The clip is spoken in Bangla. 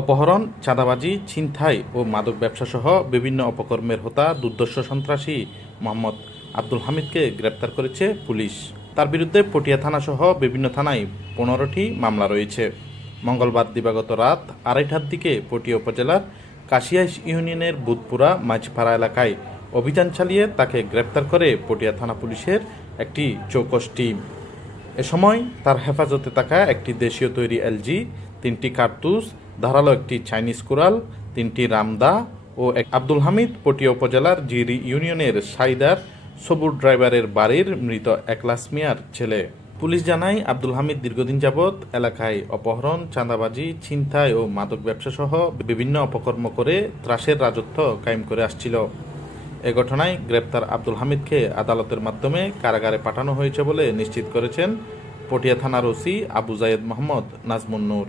অপহরণ, চাঁদাবাজি, ছিনতাই ও মাদক ব্যবসাসহ বিভিন্ন অপকর্মের হোতা দুর্দর্শ সন্ত্রাসী মোহাম্মদ আব্দুল হামিদকে গ্রেপ্তার করেছে পুলিশ। তার বিরুদ্ধে পটিয়া থানাসহ বিভিন্ন থানায় পনেরোটি মামলা রয়েছে। মঙ্গলবার দিবাগত রাত আড়াইটার দিকে পটিয়া উপজেলার কাশিয়াইশ ইউনিয়নের বুধপুরা মাঝপাড়া এলাকায় অভিযান চালিয়ে তাকে গ্রেপ্তার করে পটিয়া থানা পুলিশের একটি চৌকস টিম। এ সময় তার হেফাজতে থাকা একটি দেশীয় তৈরি এলজি, তিনটি কার্তুস ধারালো একটি চাইনিজ কুরাল তিনটি রামদা ও এক আব্দুল হামিদ পটিয়া উপজেলার জিরি ইউনিয়নের সাইদার সবুর ড্রাইভারের বাড়ির মৃত একলাস মিয়ার ছেলে। পুলিশ জানায়, আব্দুল হামিদ দীর্ঘদিন যাবৎ এলাকায় অপহরণ, চাঁদাবাজি, ছিনতাই ও মাদক ব্যবসা সহ বিভিন্ন অপকর্ম করে ত্রাসের রাজত্ব কায়েম করে আসছিল। এ ঘটনায় গ্রেপ্তার আব্দুল হামিদকে আদালতের মাধ্যমে কারাগারে পাঠানো হয়েছে বলে নিশ্চিত করেছেন পটিয়া থানার ওসি আবু জায়েদ মোহাম্মদ নাজমুন নূর।